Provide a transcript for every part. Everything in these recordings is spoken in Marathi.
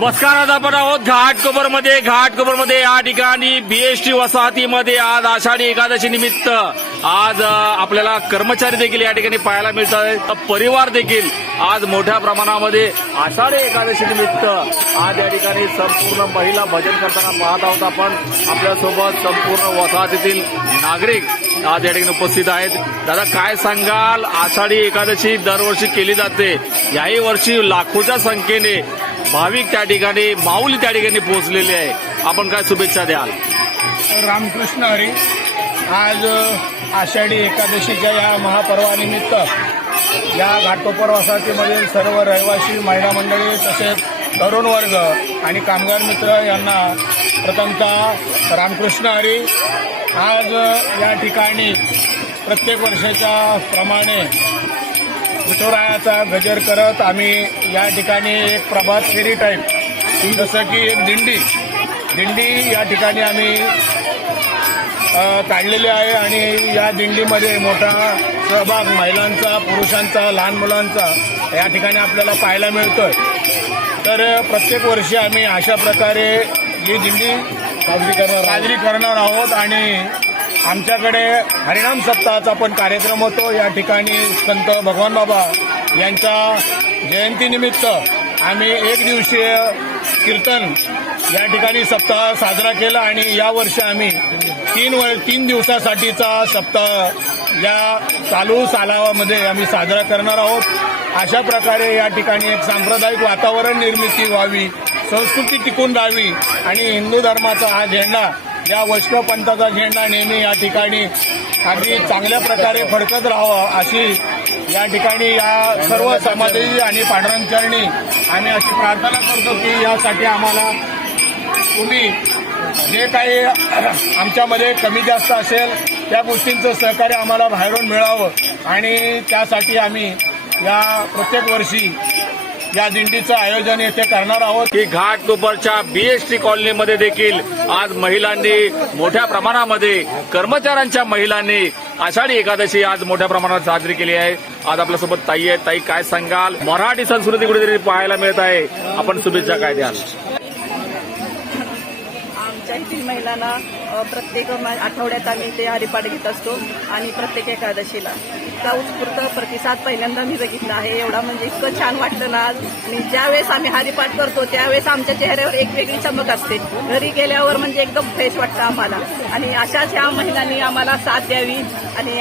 नमस्कार आज आपण आहोत घाटकोपरमध्ये घाटकोपरमध्ये या ठिकाणी बीएसटी वसाहतीमध्ये आज आषाढी एकादशी निमित्त आज आपल्याला कर्मचारी देखील या ठिकाणी पाहायला मिळत आहेत परिवार देखील आज मोठ्या प्रमाणामध्ये आषाढी एकादशी निमित्त आज या ठिकाणी संपूर्ण महिला भजन करताना पाहत आहोत आपण. आपल्यासोबत संपूर्ण वसाहतीतील नागरिक आज या ठिकाणी उपस्थित आहेत. दादा काय सांगाल? आषाढी एकादशी दरवर्षी केली जाते. याही वर्षी लाखोच्या संख्येने भाविक त्या ठिकाणी माऊली त्या ठिकाणी पोहोचलेली आहे. आपण काय शुभेच्छा द्याल? रामकृष्ण हरी आज आषाढी एकादशीच्या या महापर्वानिमित्त या घाटोपर वसाहतीमधील सर्व रहिवासी महिला मंडळी तसेच तरुण वर्ग आणि कामगार मित्र यांना प्रथमतः रामकृष्ण हरी आज या ठिकाणी प्रत्येक वर्षाच्या प्रमाणे विठुरायाचा गजर करत आम्ही या ठिकाणी एक प्रभात फेरी टाईप जसं की एक दिंडी. दिंडी या ठिकाणी आम्ही काढलेली आहे आणि या दिंडीमध्ये मोठा सहभाग महिलांचा पुरुषांचा लहान मुलांचा या ठिकाणी आपल्याला पाहायला मिळतोय. तर प्रत्येक वर्षी आम्ही अशा प्रकारे ही दिंडी साजरी करणार साजरी करणार आहोत आणि आमच्याकडे हरिणाम सप्ताहाचा पण कार्यक्रम होतो. या ठिकाणी संत भगवान बाबा यांच्या जयंतीनिमित्त आम्ही एक दिवसीय कीर्तन या ठिकाणी सप्ताह साजरा केला आणि या वर्षी आम्ही तीन व तीन दिवसासाठीचा सप्ताह या चालू सालावामध्ये आम्ही साजरा करणार आहोत. अशा प्रकारे या ठिकाणी एक सांप्रदायिक वातावरण निर्मिती व्हावी संस्कृती टिकून राहावी आणि हिंदू धर्माचा हा झेंडा या वैष्णव पंथाचा झेंडा नेहमी या ठिकाणी अगदी चांगल्या प्रकारे फडकत राहावा अशी या ठिकाणी या सर्व समाजाची आणि पांडुरंगचरणी आम्ही अशी प्रार्थना करतो की यासाठी आम्हाला तुम्ही जे काही आमच्यामध्ये कमी जास्त असेल त्या गोष्टींचं सहकार्य आम्हाला बाहेरून मिळावं आणि त्यासाठी आम्ही या प्रत्येक वर्षी या दिंडीचं आयोजन येथे करणार आहोत. की दुपारच्या बीएसटी कॉलनीमध्ये देखील आज महिलांनी मोठ्या प्रमाणामध्ये कर्मचाऱ्यांच्या महिलांनी आषाढी एकादशी आज मोठ्या प्रमाणात साजरी केली आहे. आज आपल्यासोबत ताई आहे ताई काय सांगाल? मराठी संस्कृती कुठेतरी पाहायला मिळत आहे. आपण शुभेच्छा काय द्याल? येथील महिलांना प्रत्येक म- आठवड्यात आम्ही ते हरिपाठ घेत असतो आणि प्रत्येक एकादशीला. इतका उत्स्फूर्त प्रतिसाद पहिल्यांदा मी बघितला आहे. एवढा म्हणजे इतकं छान वाटलं ना आज. आणि ज्यावेळेस आम्ही हरिपाठ करतो त्यावेळेस आमच्या चेहऱ्यावर एक वेगळी चमक असते. घरी गेल्यावर म्हणजे एकदम फ्रेश वाटतं आम्हाला. आणि अशाच ह्या महिलांनी आम्हाला साथ द्यावी आणि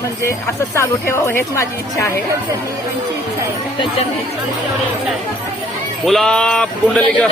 म्हणजे असं चालू ठेवावं हेच माझी इच्छा आहे. इच्छा बोला कुंडलिका.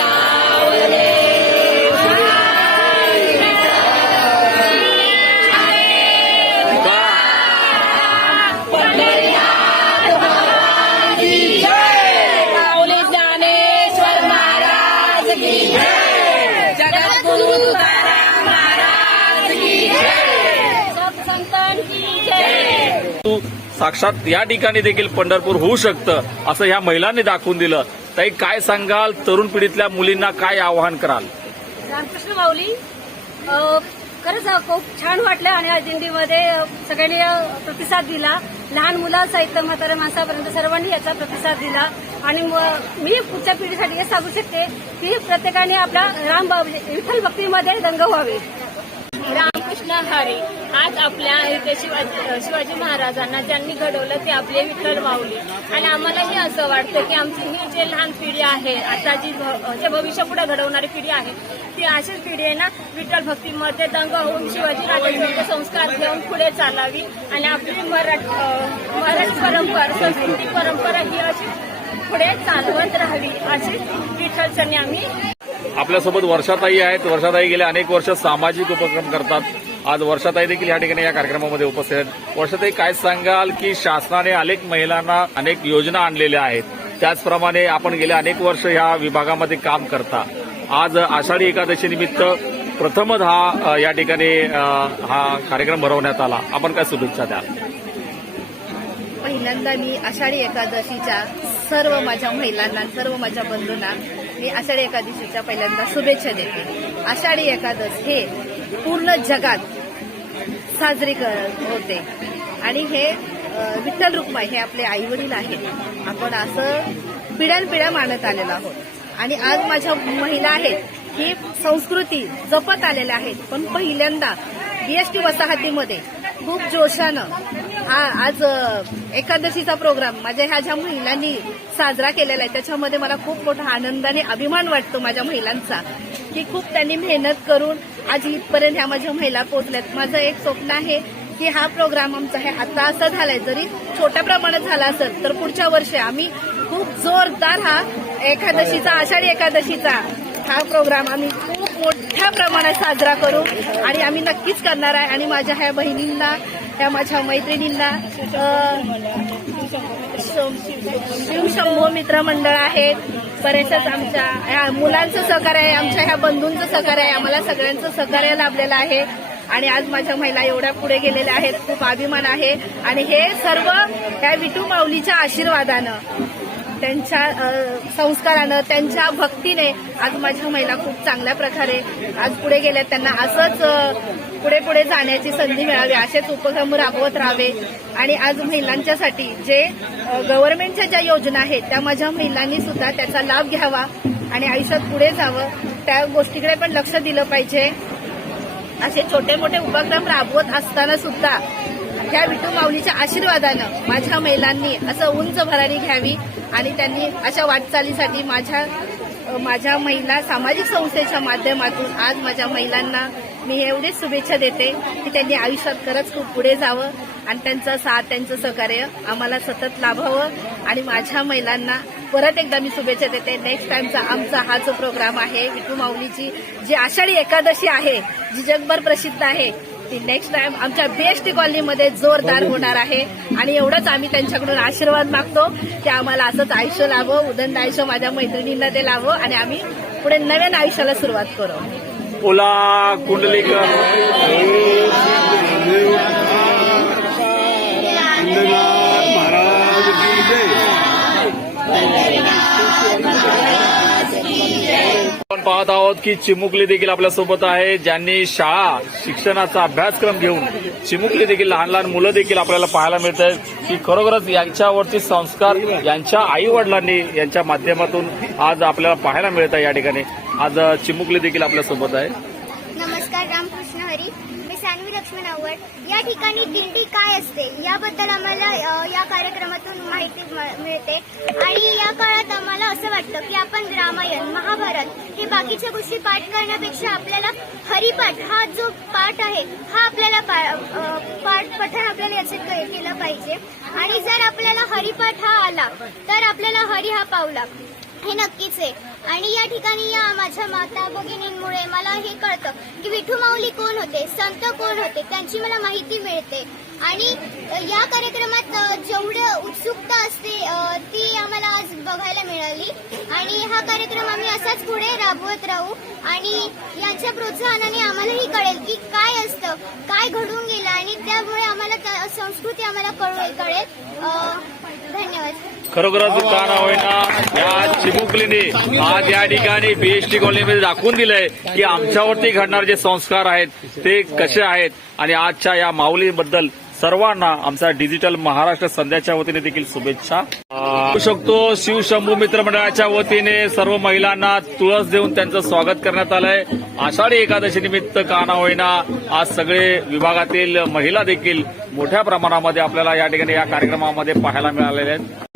साक्षात या ठिकाणी देखील पंढरपूर होऊ शकतं असं ह्या महिलांनी दाखवून दिलं. ताई काय सांगाल? तरुण पिढीतल्या मुलींना काय आवाहन कराल? रामकृष्ण माऊली खरंच खूप छान वाटलं आणि या दिंडीमध्ये सगळ्यांनी प्रतिसाद दिला. लहान मुलांसहित म्हाताऱ्या माणसापर्यंत सर्वांनी याचा प्रतिसाद दिला. आणि मी पुढच्या पिढीसाठी हे सांगू शकते की प्रत्येकाने आपल्या राम विठ्ठल भक्तीमध्ये दंग व्हावे. रामकृष्ण हरी आज आपल्या इथे शिवाजी शिवाजी महाराजांना ज्यांनी घडवलं ते आपले विठ्ठल माऊली. आणि आम्हालाही असं वाटतं की आमची ही जे लहान पिढी आहे आता जी जे भविष्य पुढे घडवणारी पिढी आहे ती अशीच पिढी आहे ना विठ्ठल भक्तीमध्ये दंग होऊन शिवाजी राजांचे संस्कार घेऊन पुढे चालावी. आणि आपली मराठी मराठी परंपरा संस्कृती परंपरा ही अशी पुढे चालवत राहावी अशी विठ्ठलचरणी आम्ही आपल्यासोबत वर्षाताई आहेत. वर्षाताई गेले अनेक वर्ष सामाजिक उपक्रम करतात. आज वर्षाताई देखील या ठिकाणी या कार्यक्रमामध्ये उपस्थित आहेत. वर्षाताई काय सांगाल की शासनाने अनेक महिलांना अनेक योजना आणलेल्या आहेत. त्याचप्रमाणे आपण गेले अनेक वर्ष या विभागामध्ये काम करता. आज आषाढी एकादशी निमित्त प्रथमच हा या ठिकाणी हा कार्यक्रम भरवण्यात आला. आपण काय शुभेच्छा द्या पहिल्यांदा मी आषाढी एकादशीच्या सर्व माझ्या महिलांना सर्व माझ्या बंधूंना मी आषाढी एकादशीच्या पहिल्यांदा शुभेच्छा देते. आषाढी एकादश हे पूर्ण जगात साजरी करत होते. आणि हे विठ्ठल रुक्माई हे आपले आईवडील आहेत. आपण असं पिढ्यानपिढ्या मानत आलेलो आहोत. आणि आज माझ्या महिला आहेत ही संस्कृती जपत आलेल्या आहेत. पण पहिल्यांदा बीएसटी वसाहतीमध्ये खूप जोशानं हा आज एकादशीचा प्रोग्राम माझ्या ह्या ज्या महिलांनी साजरा केलेला आहे त्याच्यामध्ये मला खूप मोठा आनंदाने अभिमान वाटतो माझ्या महिलांचा. की खूप त्यांनी मेहनत करून आज इथपर्यंत ह्या माझ्या महिला पोहोचल्यात. माझं एक स्वप्न आहे की हा प्रोग्राम आमचा आहे आता असं झालाय जरी छोट्या प्रमाणात झाला असेल तर पुढच्या वर्षी आम्ही खूप जोरदार हा एकादशीचा आषाढी एकादशीचा हा प्रोग्राम आम्ही खूप मोठ्या प्रमाणात साजरा करू आणि आम्ही नक्कीच करणार आहे. आणि माझ्या ह्या बहिणींना ह्या माझ्या मैत्रिणींना शिवशंभो मित्र मंडळ आहेत. बऱ्याचशाच आमच्या ह्या मुलांचं सहकार्य आहे आमच्या ह्या बंधूंचं सहकार्य आहे आम्हाला सगळ्यांचं सहकार्य लाभलेलं आहे. आणि आज माझ्या महिला एवढ्या पुढे गेलेल्या आहेत खूप अभिमान आहे. आणि हे सर्व त्या विटू माऊलीच्या आशीर्वादानं त्यांच्या संस्कारानं त्यांच्या भक्तीने आज माझ्या महिला खूप चांगल्या प्रकारे आज पुढे गेल्या. त्यांना असंच पुढे पुढे जाण्याची संधी मिळावी असेच उपक्रम राबवत राहावे. आणि आज महिलांच्यासाठी जे गव्हर्नमेंटच्या ज्या योजना आहेत त्या माझ्या महिलांनी सुद्धा त्याचा लाभ घ्यावा आणि आयुष्यात पुढे जावं त्या गोष्टीकडे पण लक्ष दिलं पाहिजे. असे छोटे मोठे उपक्रम राबवत असताना सुद्धा त्या विटू माऊलीच्या आशीर्वादानं माझ्या महिलांनी असं उंच भरारी घ्यावी आणि त्यांनी अशा वाटचालीसाठी माझ्या माझ्या महिला सामाजिक संस्थेच्या माध्यमातून आज माझ्या महिलांना मी एवढीच शुभेच्छा देते की त्यांनी आयुष्यात खरंच खूप पुढे जावं आणि त्यांचं साथ त्यांचं सहकार्य आम्हाला सतत लाभावं आणि माझ्या महिलांना परत एकदा मी शुभेच्छा देते. नेक्स्ट टाइमचा आमचा हा जो प्रोग्राम आहे विठू माऊलीची जी आषाढी एकादशी आहे जी जगभर प्रसिद्ध आहे ती नेक्स्ट टाइम आमच्या बीएसटी कॉलनीमध्ये जोरदार होणार आहे. आणि एवढंच आम्ही त्यांच्याकडून आशीर्वाद मागतो की आम्हाला असंच आयुष्य लाभो उदंड आयुष्य माझ्या मैत्रिणींना ते लाभो आणि आम्ही पुढे नवीन आयुष्याला सुरुवात करू. ओला कुंडलीकर आपण पाहत आहोत की चिमुकली देखील आपल्यासोबत आहे ज्यांनी शाळा शिक्षणाचा अभ्यासक्रम घेऊन चिमुकली देखील लहान लहान मुलं देखील आपल्याला पाहायला मिळत आहेत की खरोखरच यांच्यावरती संस्कार यांच्या आई वडिलांनी यांच्या माध्यमातून आज आपल्याला पाहायला मिळत आहे या ठिकाणी. आज चिमुकले देखील आपल्यासोबत आहे. नमस्कार रामकृष्ण हरी. मी सानवी लक्ष्मण आवड. या ठिकाणी दिंडी काय असते? याबद्दल आम्हाला या कार्यक्रमातून माहिती मिळते. आणि या काळात आम्हाला असं वाटतं की आपण रामायण महाभारत हे बाकीच्या गोष्टी पाठ करण्यापेक्षा आपल्याला हरिपाठ हा जो पाठ आहे हा आपल्याला पा- पाठ पठण आपल्याला याच्यात केलं पाहिजे. आणि जर आपल्याला हरिपाठ हा आला तर आपल्याला हरी हा पावला. हे नक्कीच आहे. आणि या ठिकाणी या माझ्या माता भगिनींमुळे मला हे कळतं की विठू माऊली कोण होते संत कोण होते त्यांची मला माहिती मिळते. आणि या कार्यक्रमात जेवढं उत्सुकता असते ती आम्हाला आज बघायला मिळाली. आणि हा कार्यक्रम आम्ही असाच पुढे राबवत राहू. आणि यांच्या प्रोत्साहनाने आम्हालाही कळेल की काय असतं काय घडून गेलं आणि त्यामुळे आम्हाला त्या संस्कृती आम्हाला कळू- कळेल. धन्यवाद. खरोखरच काना होईना? या चिमुकलीने आज या ठिकाणी बीएसटी कॉलनीमध्ये दाखवून दिलंय की आमच्यावरती घडणारे जे संस्कार आहेत ते कसे आहेत? आणि आजच्या या माऊलीबद्दल सर्वांना आमचा डिजिटल महाराष्ट्र संध्याच्या वतीने देखील शुभेच्छा. अं, शकतो शिवशंभू मित्र मंडळाच्या वतीने सर्व महिलांना तुळस देऊन त्यांचं स्वागत करण्यात आलंय. आषाढी एकादशी निमित्त का ना होईना आज सगळे विभागातील महिला देखील मोठ्या प्रमाणामध्ये आपल्याला या ठिकाणी या कार्यक्रमामध्ये पाहायला मिळालेल्या आहेत.